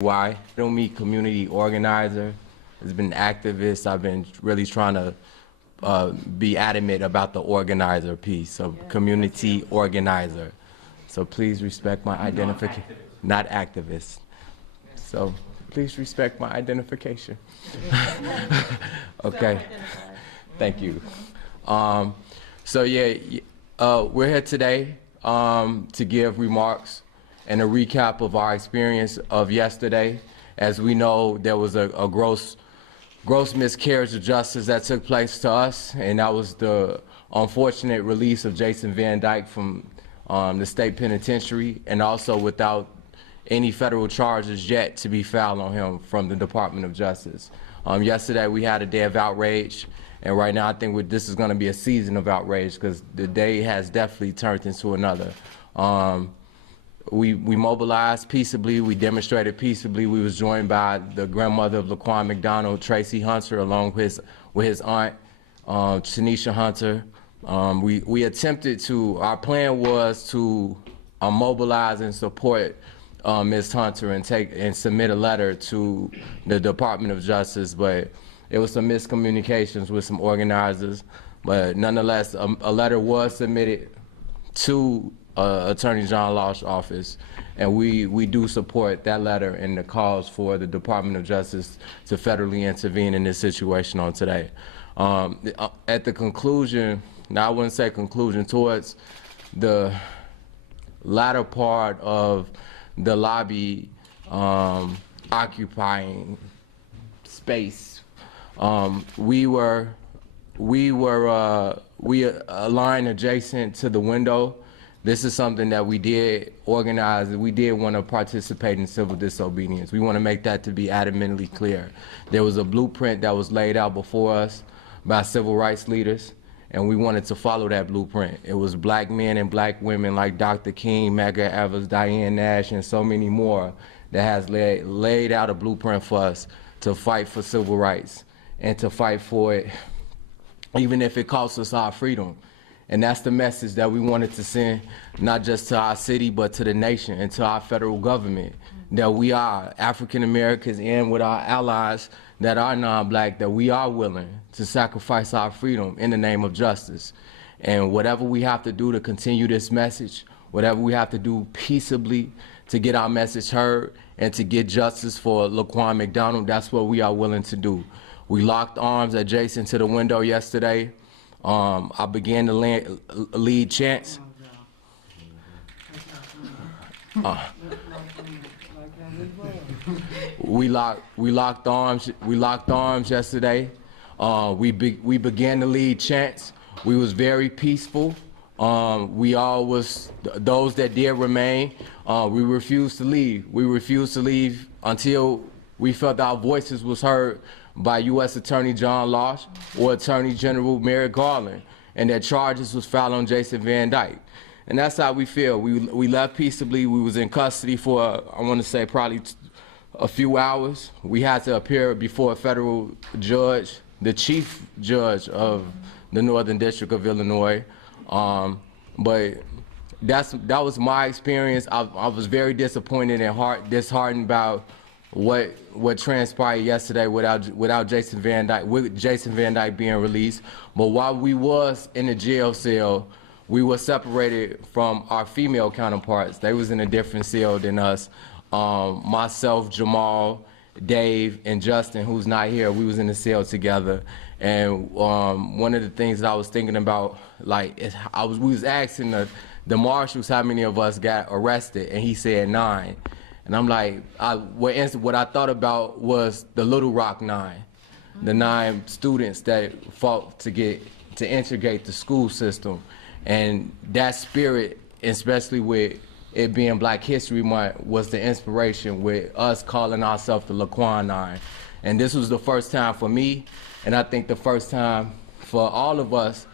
Why? I don't meet community organizer. Has been activist. I've been really trying to be adamant about the organizer piece of community organizer. So please respect my identification. Not activist. So please respect my identification. Okay. Thank you. So yeah, we're here today to give remarks and a recap of our experience of yesterday. As we know, there was a gross miscarriage of justice that took place to us, and that was the unfortunate release of Jason Van Dyke from the state penitentiary, and also without any federal charges yet to be filed on him from the Department of Justice. Yesterday we had a day of outrage, and right now I think this is going to be a season of outrage because the day has definitely turned into another. We mobilized peaceably, we demonstrated peaceably. We was joined by the grandmother of Laquan McDonald, Tracy Hunter, along with his aunt, Tanisha Hunter. We attempted to, our plan was to mobilize and support Ms. Hunter and submit a letter to the Department of Justice, but it was some miscommunications with some organizers. But nonetheless, a letter was submitted to Attorney John Law's office, and we do support that letter and the calls for the Department of Justice to federally intervene in this situation on today. At the conclusion, now I wouldn't say conclusion, towards the latter part of the lobby occupying space, we aligned adjacent to the window. This is something that we did organize. We did want to participate in civil disobedience. We want to make that to be adamantly clear. There was a blueprint that was laid out before us by civil rights leaders, and we wanted to follow that blueprint. It was black men and black women like Dr. King, Medgar Evers, Diane Nash, and so many more that has laid out a blueprint for us to fight for civil rights and to fight for it, even if it costs us our freedom. And that's the message that we wanted to send, not just to our city, but to the nation and to our federal government, that we are African Americans and with our allies that are non-black, that we are willing to sacrifice our freedom in the name of justice. And whatever we have to do to continue this message, whatever we have to do peaceably to get our message heard and to get justice for Laquan McDonald, that's what we are willing to do. We locked arms adjacent to the window yesterday. I began to lead chants. We locked arms yesterday. We began to lead chants. We was very peaceful. We all was, those that did remain, we refused to leave. We refused to leave until we felt our voices was heard by U.S. Attorney John Law or Attorney General Merrick Garland, and that charges was filed on Jason Van Dyke. And that's how we feel. We left peaceably. We was in custody for, I want to say, probably a few hours. We had to appear before a federal judge, the chief judge of the Northern District of Illinois. But that was my experience. I was very disappointed and disheartened about what transpired yesterday without Jason Van Dyke, with Jason Van Dyke being released. But while we was in the jail cell, we were separated from our female counterparts. They was in a different cell than us. Myself, Jamal, Dave, and Justin, who's not here, we was in the cell together. And one of the things that I was thinking about, like, we was asking the marshals how many of us got arrested, and he said 9. And I'm like, what I thought about was the Little Rock 9, the 9 students that fought to integrate the school system. And that spirit, especially with it being Black History Month, was the inspiration with us calling ourselves the Laquan 9. And this was the first time for me, and I think the first time for all of us,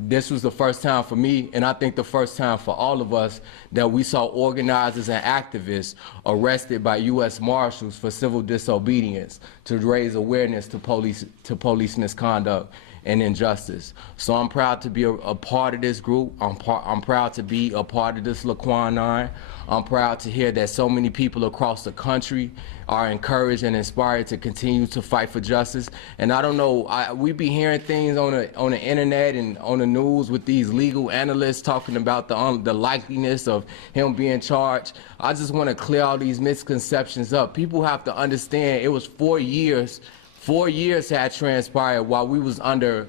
this was the first time for me, and I think the first time for all of us, that we saw organizers and activists arrested by U.S. Marshals for civil disobedience to raise awareness to police misconduct and injustice. So I'm proud to be a part of this group. I'm proud to be a part of this Laquan 9. I'm proud to hear that so many people across the country are encouraged and inspired to continue to fight for justice. And I don't know, we be hearing things on the internet and on the news with these legal analysts talking about the likeliness of him being charged. I just want to clear all these misconceptions up. People have to understand it was 4 years. 4 years had transpired while we was under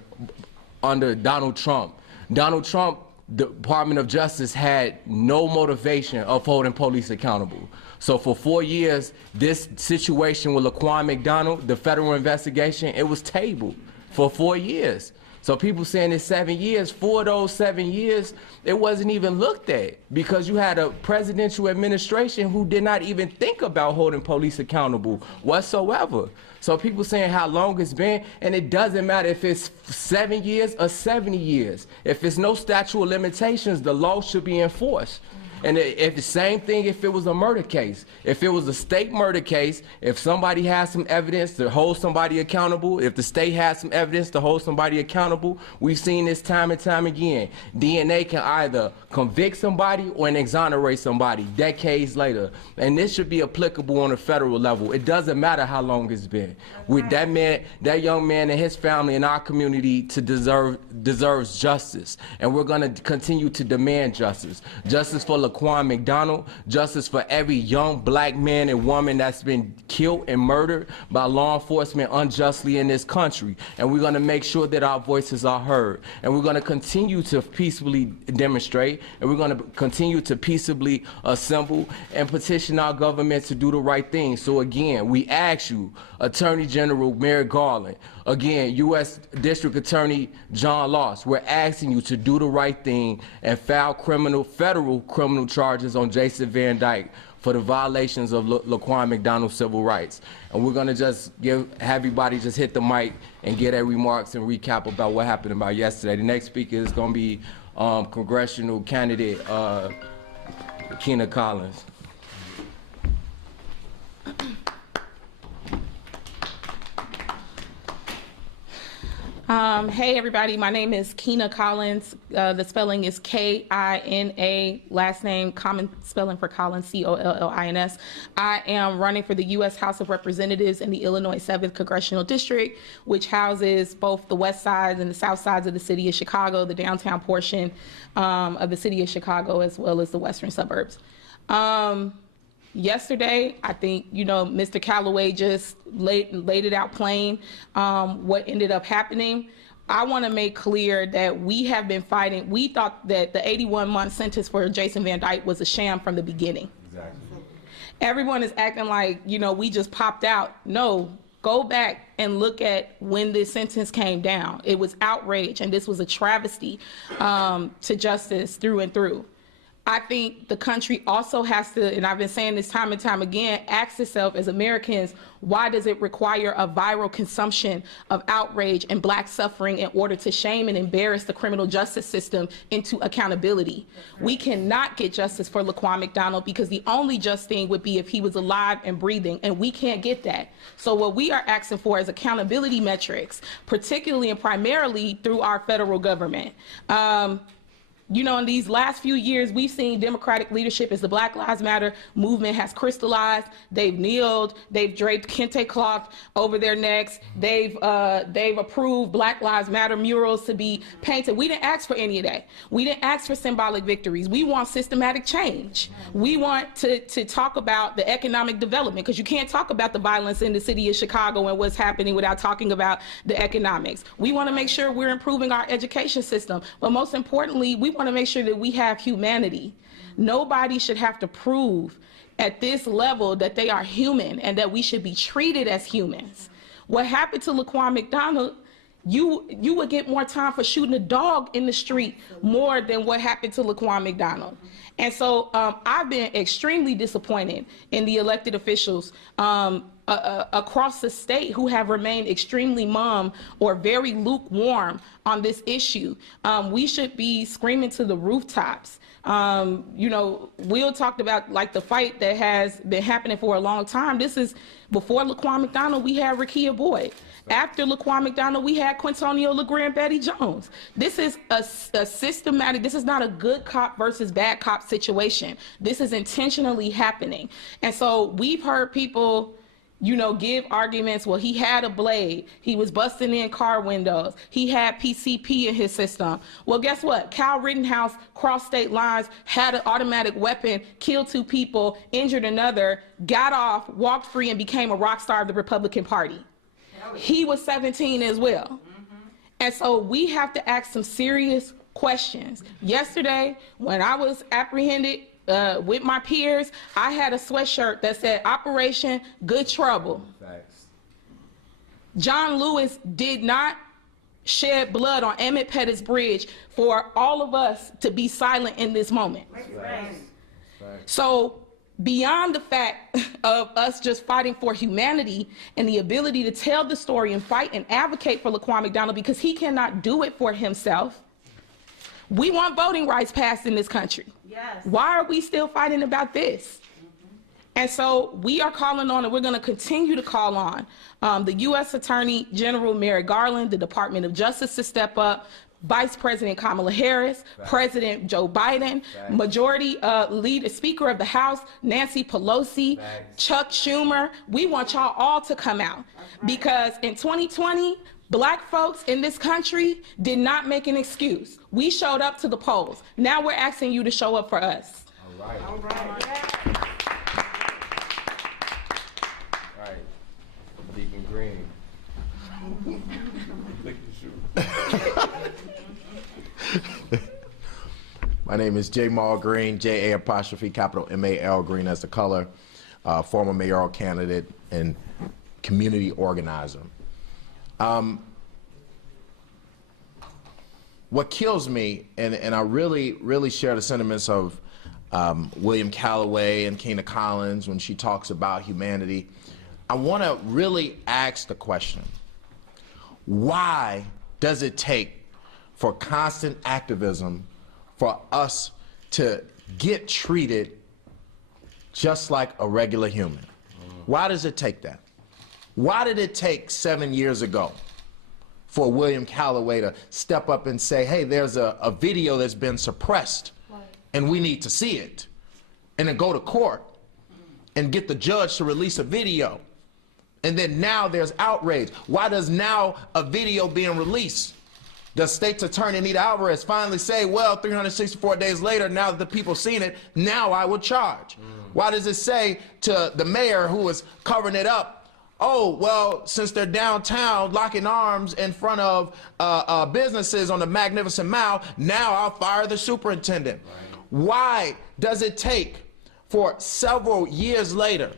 Donald Trump. Donald Trump, the Department of Justice had no motivation of holding police accountable. So for 4 years, this situation with Laquan McDonald, the federal investigation, it was tabled for 4 years. So people saying it's 7 years, 4 of those 7 years, it wasn't even looked at because you had a presidential administration who did not even think about holding police accountable whatsoever. So people saying how long it's been, and it doesn't matter if it's 7 years or 70 years. If it's no statute of limitations, the law should be enforced. And if the same thing if it was a murder case. If it was a state murder case, if somebody has some evidence to hold somebody accountable, if the state has some evidence to hold somebody accountable, we've seen this time and time again. DNA can either convict somebody or exonerate somebody decades later. And this should be applicable on a federal level. It doesn't matter how long it's been. With that man, that young man and his family in our community deserves justice. And we're gonna continue to demand justice. Justice for Laquan McDonald, justice for every young black man and woman that's been killed and murdered by law enforcement unjustly in this country. And we're gonna make sure that our voices are heard. And we're gonna continue to peacefully demonstrate, and we're gonna continue to peaceably assemble and petition our government to do the right thing. So again, we ask you, Attorney General Merrick Garland, again, U.S. District Attorney John Loss, we're asking you to do the right thing and file federal criminal charges on Jason Van Dyke for the violations of Laquan McDonald's civil rights. And we're gonna just have everybody just hit the mic and get their remarks and recap about what happened about yesterday. The next speaker is gonna be congressional candidate Keena Collins. Hey everybody, my name is Keena Collins. The spelling is K-I-N-A, last name common spelling for Collins, C-O-L-L-I-N-S. I am running for the U.S. House of Representatives in the Illinois 7th Congressional District, which houses both the west side and the south sides of the city of Chicago, the downtown portion of the city of Chicago, as well as the western suburbs. Yesterday, I think, you know, Mr. Callaway just laid it out plain what ended up happening. I want to make clear that we have been fighting. We thought that the 81-month sentence for Jason Van Dyke was a sham from the beginning. Exactly. Everyone is acting like, you know, we just popped out. No, go back and look at when this sentence came down. It was outrage, and this was a travesty to justice through and through. I think the country also has to, and I've been saying this time and time again, ask itself as Americans, why does it require a viral consumption of outrage and black suffering in order to shame and embarrass the criminal justice system into accountability? We cannot get justice for Laquan McDonald because the only just thing would be if he was alive and breathing, and we can't get that. So what we are asking for is accountability metrics, particularly and primarily through our federal government. You know, in these last few years, we've seen Democratic leadership as the Black Lives Matter movement has crystallized. They've kneeled, they've draped kente cloth over their necks, they've approved Black Lives Matter murals to be painted. We didn't ask for any of that. We didn't ask for symbolic victories. We want systematic change. We want to talk about the economic development, because you can't talk about the violence in the city of Chicago and what's happening without talking about the economics. We want to make sure we're improving our education system, but most importantly, we want to make sure that we have humanity. Nobody should have to prove at this level that they are human and that we should be treated as humans. What happened to Laquan McDonald, you would get more time for shooting a dog in the street more than what happened to Laquan McDonald. And so I've been extremely disappointed in the elected officials across the state who have remained extremely mum or very lukewarm on this issue. We should be screaming to the rooftops. You know, Will talked about like the fight that has been happening for a long time. This is before Laquan McDonald, we had Rekia Boyd. After Laquan McDonald, we had Quintonio LeGrand, Betty Jones. This is a systematic, this is not a good cop versus bad cop situation. This is intentionally happening. And so we've heard people, you know, give arguments, well, he had a blade, he was busting in car windows, he had PCP in his system. Well, guess what? Kyle Rittenhouse crossed state lines, had an automatic weapon, killed 2 people, injured another, got off, walked free, and became a rock star of the Republican Party. He was 17 as well. And so we have to ask some serious questions. Yesterday, when I was apprehended with my peers, I had a sweatshirt that said Operation Good Trouble. Thanks. John Lewis did not shed blood on Emmett Pettus Bridge for all of us to be silent in this moment. Thanks. So beyond the fact of us just fighting for humanity and the ability to tell the story and fight and advocate for Laquan McDonald because he cannot do it for himself, we want voting rights passed in this country. Yes. Why are we still fighting about this? And so we are calling on, and we're going to continue to call on the U.S. Attorney General Merrick Garland, the Department of Justice to step up, Vice President Kamala Harris, President Joe Biden, Majority Speaker of the House Nancy Pelosi, Chuck Schumer. We want y'all all to come out because in 2020, Black folks in this country did not make an excuse. We showed up to the polls. Now we're asking you to show up for us. All right. All right. All right. Deacon Green. My name is J. Mal Green, J.A. apostrophe capital M-A-L Green as the color, former mayoral candidate and community organizer. What kills me, and I really share the sentiments of William Calloway and Kina Collins when she talks about humanity, I want to really ask the question, why does it take for constant activism for us to get treated just like a regular human? Why does it take that? Why did it take 7 years ago for William Calloway to step up and say, hey, there's a video that's been suppressed and we need to see it, and then go to court and get the judge to release a video? And then now there's outrage. Why does now a video being released, does State's Attorney Anita Alvarez finally say, well, 364 days later, now that the people seen it, now I will charge? Why does it say to the mayor who was covering it up, oh, well, since they're downtown locking arms in front of businesses on the Magnificent Mile, now I'll fire the superintendent? Why does it take for several years later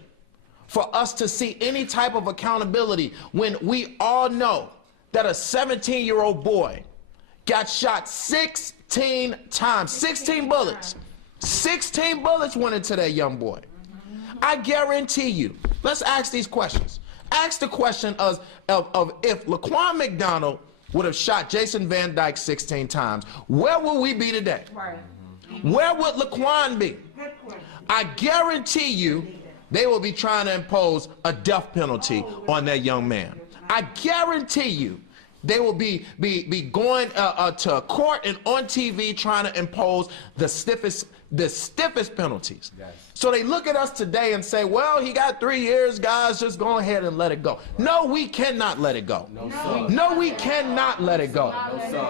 for us to see any type of accountability when we all know that a 17-year-old boy got shot 16 times, 16 bullets. 16 bullets went into that young boy. I guarantee you, let's ask these questions. Ask the question of if Laquan McDonald would have shot Jason Van Dyke 16 times, where would we be today? Right. Where would Laquan be? I guarantee you they will be trying to impose a death penalty on that young man. I guarantee you they will be going to court and on TV trying to impose the stiffest penalties. Yes. So they look at us today and say, well, he got 3 years, guys, just go ahead and let it go. No, we cannot let it go. No, No, we cannot let it go.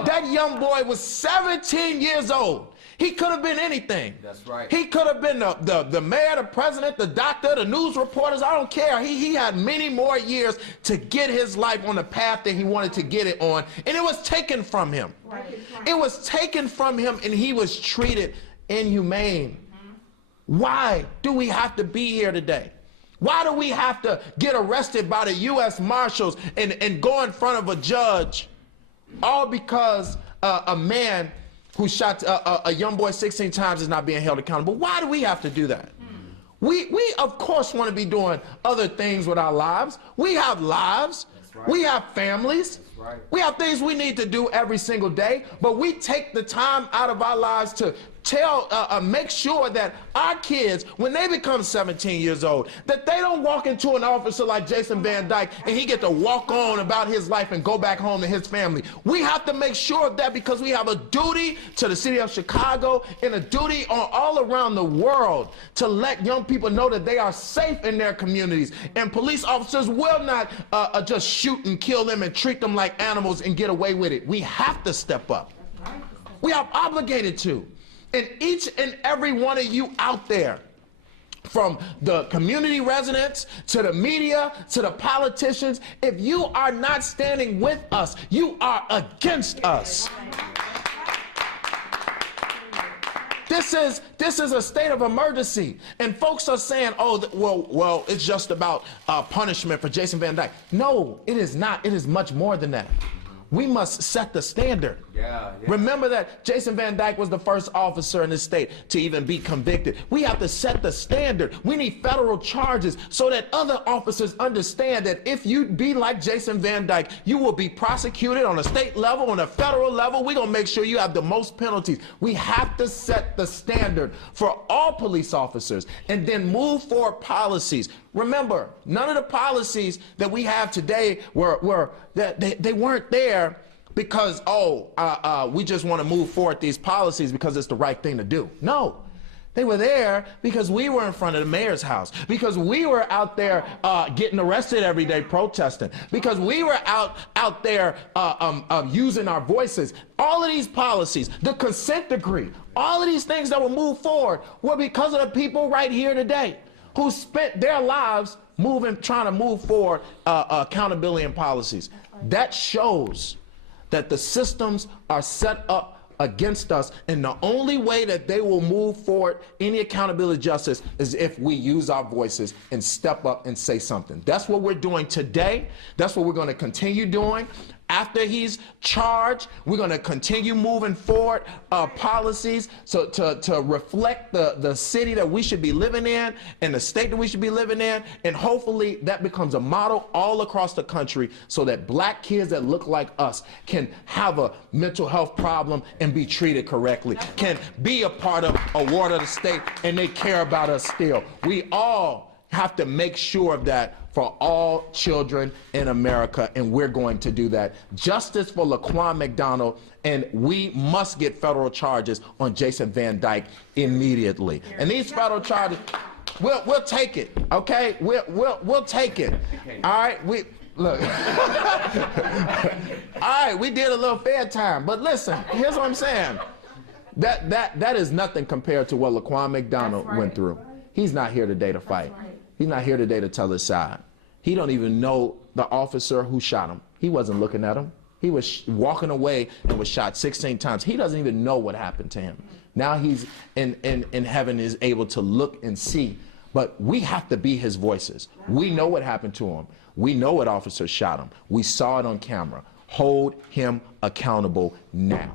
That young boy was 17 years old. He could have been anything. That's right. He could have been the mayor, the president, the doctor, the news reporters. I don't care. He had many more years to get his life on the path that he wanted to get it on, and it was taken from him. It was taken from him, and he was treated inhumane. Why do we have to be here today? Why do we have to get arrested by the U.S. Marshals and go in front of a judge, all because a man who shot a young boy 16 times is not being held accountable? Why do we have to do that? We of course want to be doing other things with our lives. We have lives. Right. We have families. Right. We have things we need to do every single day, but we take the time out of our lives to make sure that our kids, when they become 17 years old, that they don't walk into an officer like Jason Van Dyke and he get to walk on about his life and go back home to his family. We have to make sure of that because we have a duty to the city of Chicago and a duty on all around the world to let young people know that they are safe in their communities. And police officers will not just shoot and kill them and treat them like animals and get away with it. We have to step up. We are obligated to. And each and every one of you out there, from the community residents to the media to the politicians, if you are not standing with us, you are against us. This is a state of emergency. And folks are saying, oh, well, it's just about punishment for Jason Van Dyke. No, it is not. It is much more than that. We must set the standard. Yeah. Remember that Jason Van Dyke was the first officer in this state to even be convicted. We have to set the standard. We need federal charges so that other officers understand that if you be like Jason Van Dyke, you will be prosecuted on a state level, on a federal level. We're going to make sure you have the most penalties. We have to set the standard for all police officers and then move forward policies. Remember, none of the policies that we have today they weren't there because, we just want to move forward these policies because it's the right thing to do. No. They were there because we were in front of the mayor's house, because we were out there getting arrested every day protesting, because we were out there using our voices. All of these policies, the consent decree, all of these things that will move forward were because of the people right here today who spent their lives trying to move forward accountability and policies. That shows that the systems are set up against us, and the only way that they will move forward any accountability justice is if we use our voices and step up and say something. That's what we're doing today. That's what we're going to continue doing. After he's charged, we're going to continue moving forward policies to reflect the city that we should be living in and the state that we should be living in. And hopefully that becomes a model all across the country so that black kids that look like us can have a mental health problem and be treated correctly, can be a part of a ward of the state, and they care about us still. We all have to make sure of that for all children in America, and we're going to do that. Justice for Laquan McDonald, and we must get federal charges on Jason Van Dyke immediately. And these federal charges, we'll take it, okay? We'll take it. All right, look. All right, we did a little fair time, but listen, here's what I'm saying. That is nothing compared to what Laquan McDonald went through. He's not here today to fight. He's not here today to tell his side. He don't even know the officer who shot him. He wasn't looking at him. He was walking away and was shot 16 times. He doesn't even know what happened to him. Now he's in heaven, is able to look and see. But we have to be his voices. We know what happened to him. We know what officer shot him. We saw it on camera. Hold him accountable now.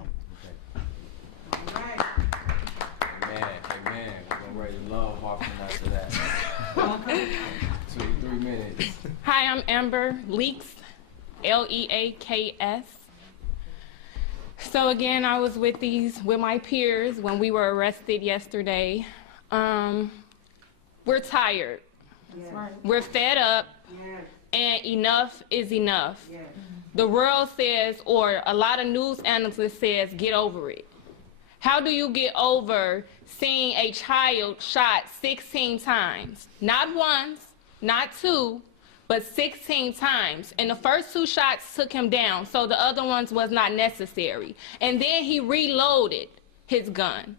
Amen. We're going to raise love offering after that. 2 to 3 minutes. Hi, I'm Amber Leaks, Leaks. So again, I was with my peers when we were arrested yesterday. We're tired. Yeah. We're fed up, and enough is enough. Yeah. The world says, or a lot of news analysts says, get over it. How do you get over seeing a child shot 16 times? Not once, not two, but 16 times. And the first 2 shots took him down, so the other ones was not necessary. And then he reloaded his gun.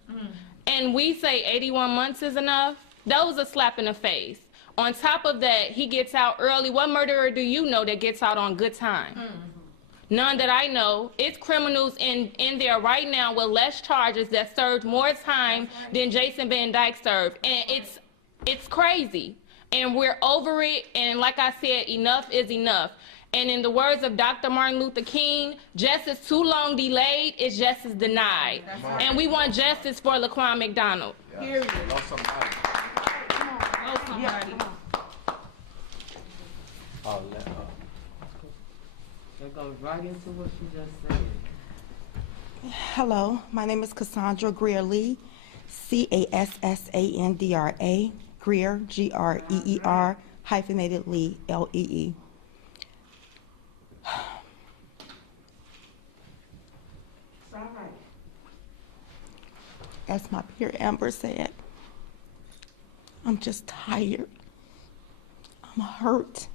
And we say 81 months is enough? That was a slap in the face. On top of that, he gets out early. What murderer do you know that gets out on good time? None that I know. It's criminals in there right now with less charges that served more time than Jason Van Dyke served. And it's crazy. And we're over it. And like I said, enough is enough. And in the words of Dr. Martin Luther King, justice too long delayed is justice denied. And we want justice for Laquan McDonald. Yeah. Oh, let That goes right into what she just said. Hello, my name is Cassandra Greer Lee, Cassandra, Greer, Greer, hyphenated Lee, Lee. It's all right. As my peer Amber said, I'm just tired. I'm hurt.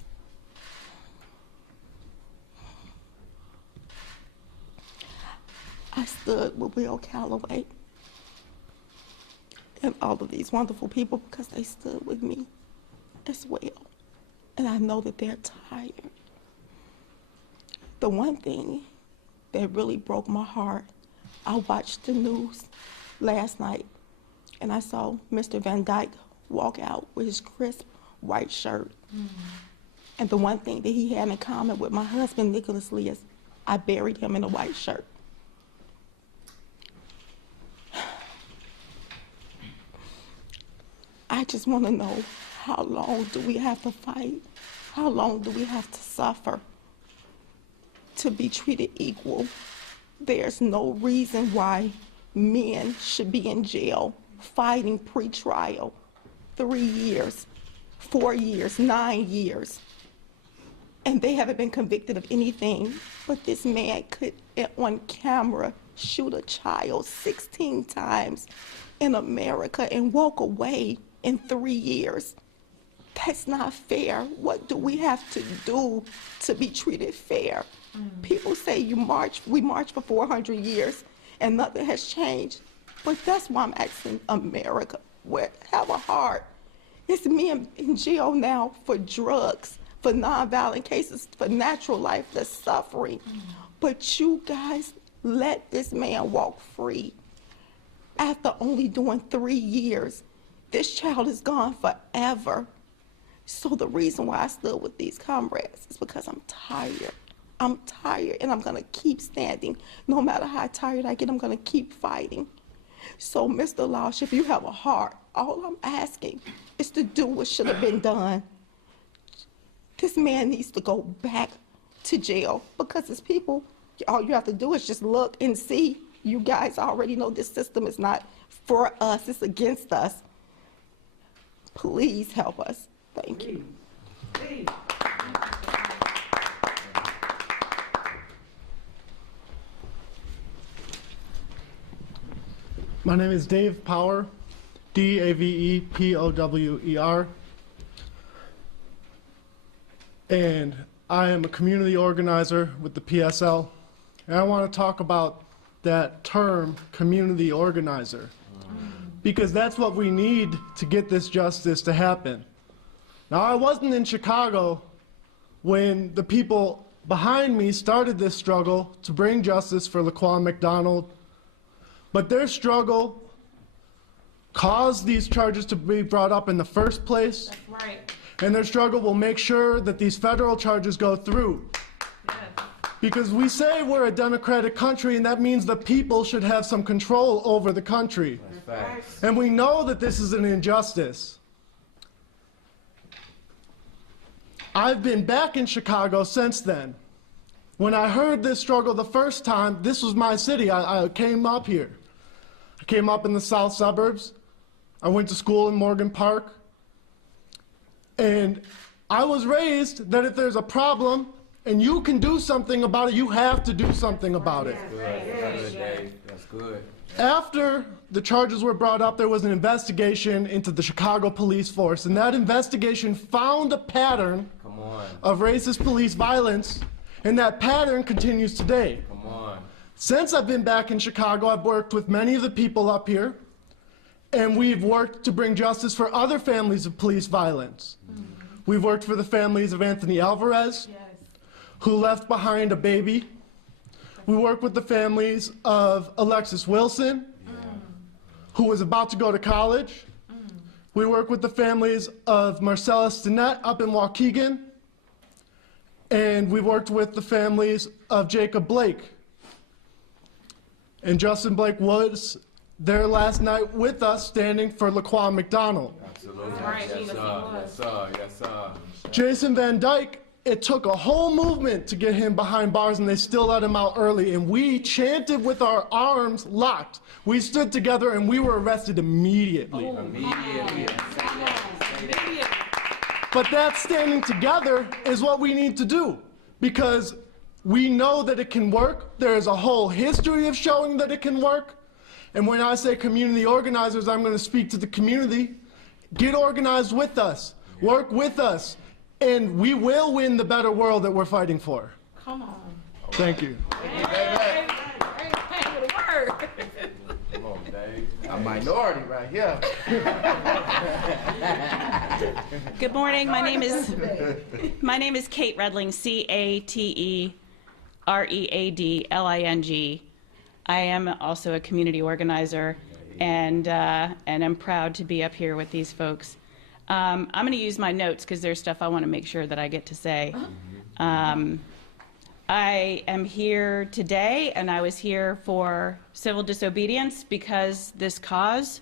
I stood with Will Calloway and all of these wonderful people because they stood with me as well. And I know that they're tired. The one thing that really broke my heart, I watched the news last night and I saw Mr. Van Dyke walk out with his crisp white shirt. And the one thing that he had in common with my husband, Nicholas Lee, is I buried him in a white shirt. I just want to know, how long do we have to fight? How long do we have to suffer to be treated equal? There's no reason why men should be in jail fighting pre-trial 3 years, 4 years, 9 years. And they haven't been convicted of anything, but this man could, on camera, shoot a child 16 times in America and walk away in 3 years. That's not fair. What do we have to do to be treated fair? People say we march for 400 years and nothing has changed. But that's why I'm asking America, have a heart. It's me in jail now for drugs, for nonviolent cases, for natural life that's suffering. But you guys let this man walk free. After only doing 3 years, this child is gone forever. So the reason why I stood with these comrades is because I'm tired. I'm tired and I'm gonna keep standing. No matter how tired I get, I'm gonna keep fighting. So Mr. Lausch, if you have a heart, all I'm asking is to do what should have been done. This man needs to go back to jail because as people, all you have to do is just look and see. You guys already know this system is not for us, it's against us. Please help us. Thank you. Please. My name is Dave Power, Davepower, and I am a community organizer with the PSL, and I want to talk about that term, community organizer, because that's what we need to get this justice to happen. Now, I wasn't in Chicago when the people behind me started this struggle to bring justice for Laquan McDonald, but their struggle caused these charges to be brought up in the first place. That's right. And their struggle will make sure that these federal charges go through. Yes. Because we say we're a democratic country, and that means the people should have some control over the country. Facts. And we know that this is an injustice. I've been back in Chicago since then. When I heard this struggle the first time, this was my city. I came up here. I came up in the south suburbs. I went to school in Morgan Park. And I was raised that if there's a problem and you can do something about it, you have to do something about it. Good, Dave. That's good. After the charges were brought up, there was an investigation into the Chicago police force, and that investigation found a pattern Come on. of racist police violence, and that pattern continues today. Come on. Since I've been back in Chicago, I've worked with many of the people up here, and we've worked to bring justice for other families of police violence. We've worked for the families of Anthony Alvarez, who left behind a baby. We work with the families of Alexis Wilson, who was about to go to college. We work with the families of Marcella Stinnett up in Waukegan. And we worked with the families of Jacob Blake. And Justin Blake was there last night with us standing for Laquan McDonald. Absolutely. Yes, sir. Yes, sir. Yes, sir. Jason Van Dyke, it took a whole movement to get him behind bars, and they still let him out early. And we chanted with our arms locked. We stood together, and we were arrested immediately. Immediately. But that standing together is what we need to do, because we know that it can work. There is a whole history of showing that it can work. And when I say community organizers, I'm going to speak to the community. Get organized with us. Work with us. And we will win the better world that we're fighting for. Come on. Thank you. Come on, Dave. A minority right here. Good morning. My name is Kate Redling, Catereadling. I am also a community organizer, and I'm proud to be up here with these folks. I'm going to use my notes because there's stuff I want to make sure that I get to say. I am here today, and I was here for civil disobedience because this cause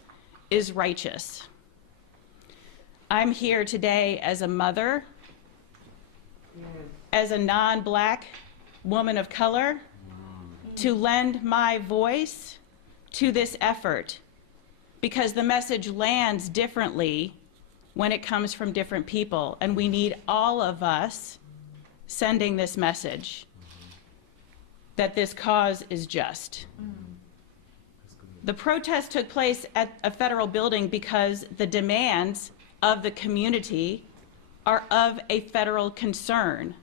is righteous. I'm here today as a mother, as a non-black woman of color, to lend my voice to this effort because the message lands differently when it comes from different people, and we need all of us sending this message that this cause is just. The protest took place at a federal building because the demands of the community are of a federal concern.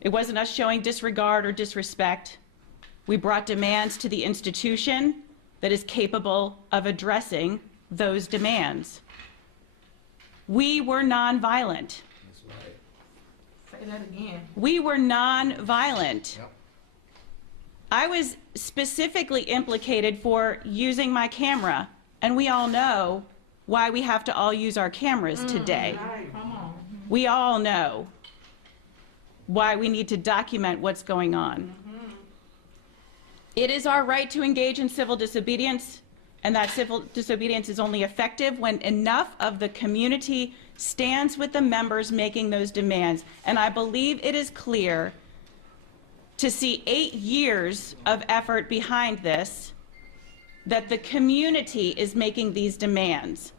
It wasn't us showing disregard or disrespect. We brought demands to the institution that is capable of addressing those demands. We were nonviolent. Say that again. We were nonviolent. I was specifically implicated for using my camera, and we all know why we have to all use our cameras today. We all know why we need to document what's going on. It is our right to engage in civil disobedience, and that civil disobedience is only effective when enough of the community stands with the members making those demands. And I believe it is clear to see 8 years of effort behind this, that the community is making these demands.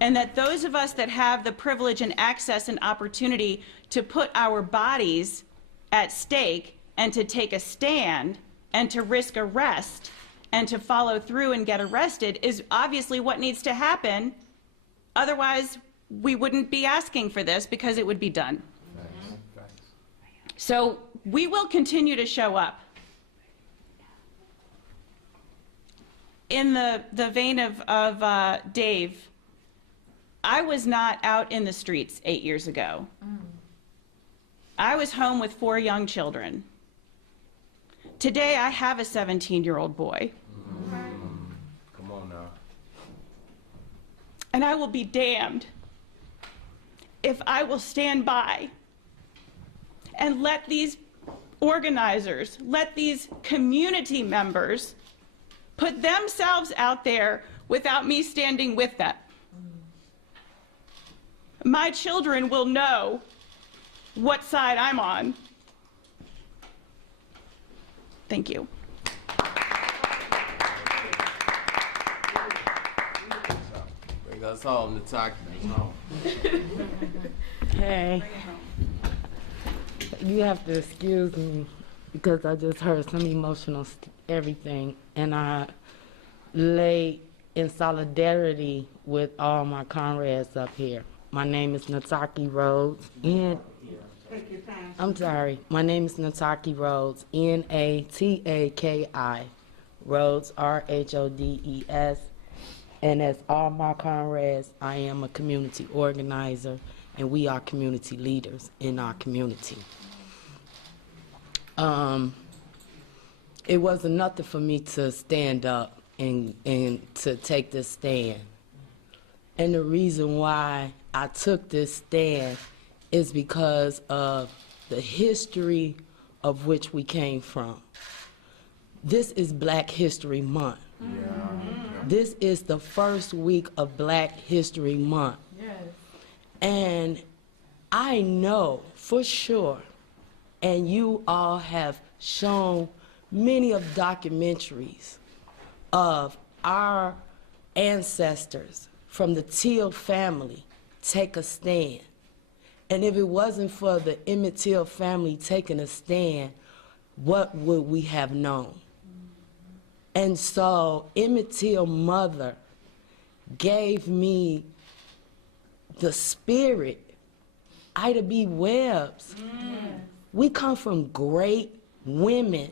And that those of us that have the privilege and access and opportunity to put our bodies at stake and to take a stand and to risk arrest and to follow through and get arrested is obviously what needs to happen. Otherwise, we wouldn't be asking for this because it would be done. So we will continue to show up. In the vein of Dave, I was not out in the streets 8 years ago. I was home with 4 young children. Today, I have a 17-year-old boy. Come on now. And I will be damned if I will stand by and let these organizers, let these community members put themselves out there without me standing with them. My children will know what side I'm on. Thank you. Bring us home, Nataki. Hey. You have to excuse me because I just heard some emotional everything, and I lay in solidarity with all my comrades up here. My name is Nataki Rhodes, I'm sorry. My name is Nataki Rhodes, Nataki Rhodes, Rhodes. And as all my comrades, I am a community organizer, and we are community leaders in our community. It wasn't nothing for me to stand up and to take this stand. And the reason why I took this stand is because of the history of which we came from. This is Black History Month. This is the first week of Black History Month. And I know for sure, and you all have shown many of documentaries of our ancestors from the Till family take a stand. And if it wasn't for the Emmett Till family taking a stand, what would we have known? And so Emmett Till's mother gave me the spirit. Ida B. Webb's. We come from great women.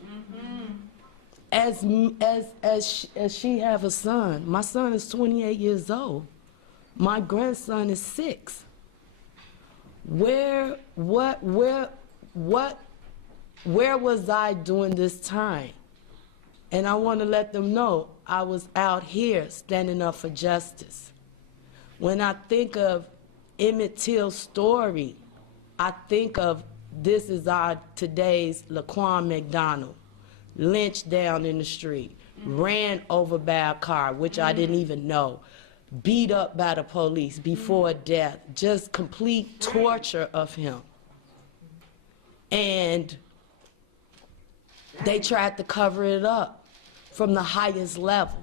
As she have a son. My son is 28 years old. My grandson is 6. Where was I during this time? And I want to let them know I was out here standing up for justice. When I think of Emmett Till's story, I think of this is our today's Laquan McDonald, lynched down in the street, ran over by a car, which I didn't even know, beat up by the police before death, just complete torture of him. And they tried to cover it up from the highest level.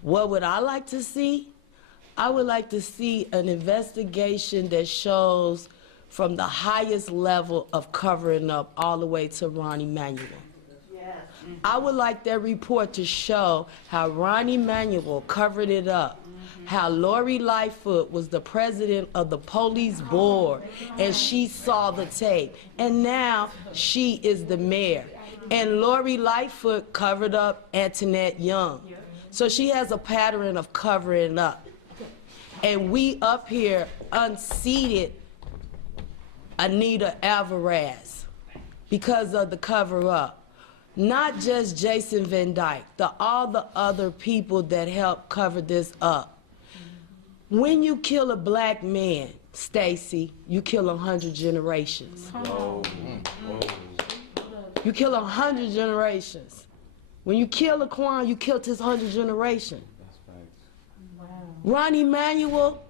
What would I like to see? I would like to see an investigation that shows from the highest level of covering up all the way to Ron Emanuel. I would like that report to show how Ron Emanuel covered it up, how Lori Lightfoot was the president of the police board and she saw the tape, and now she is the mayor. And Lori Lightfoot covered up Antoinette Young. So she has a pattern of covering up. And we up here unseated Anita Alvarez because of the cover-up. Not just Jason Van Dyke, all the other people that helped cover this up. When you kill a black man, Stacy, you kill 100 generations. You kill 100 generations. When you kill Laquan, you killed his 100 generation. Ron Emanuel,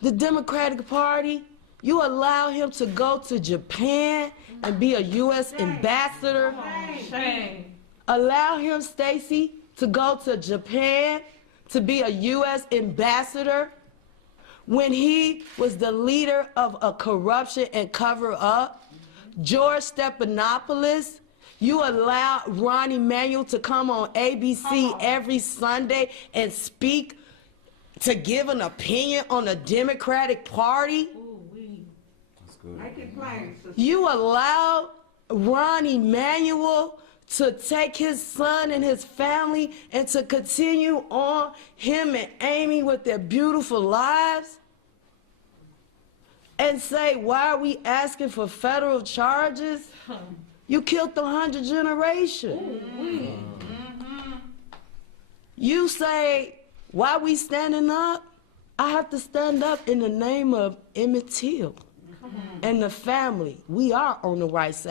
the Democratic Party, you allow him to go to Japan and be a U.S. ambassador. Allow him, Stacy, to go to Japan to be a U.S. ambassador when he was the leader of a corruption and cover-up. George Stephanopoulos, you allow Ron Emanuel to come on ABC every Sunday and speak to give an opinion on the Democratic Party. You allow Ron Emanuel to take his son and his family and to continue on, him and Amy, with their beautiful lives, and say, why are we asking for federal charges? You killed the 100 generation. You say, why we standing up? I have to stand up in the name of Emmett Till and the family. We are on the right side.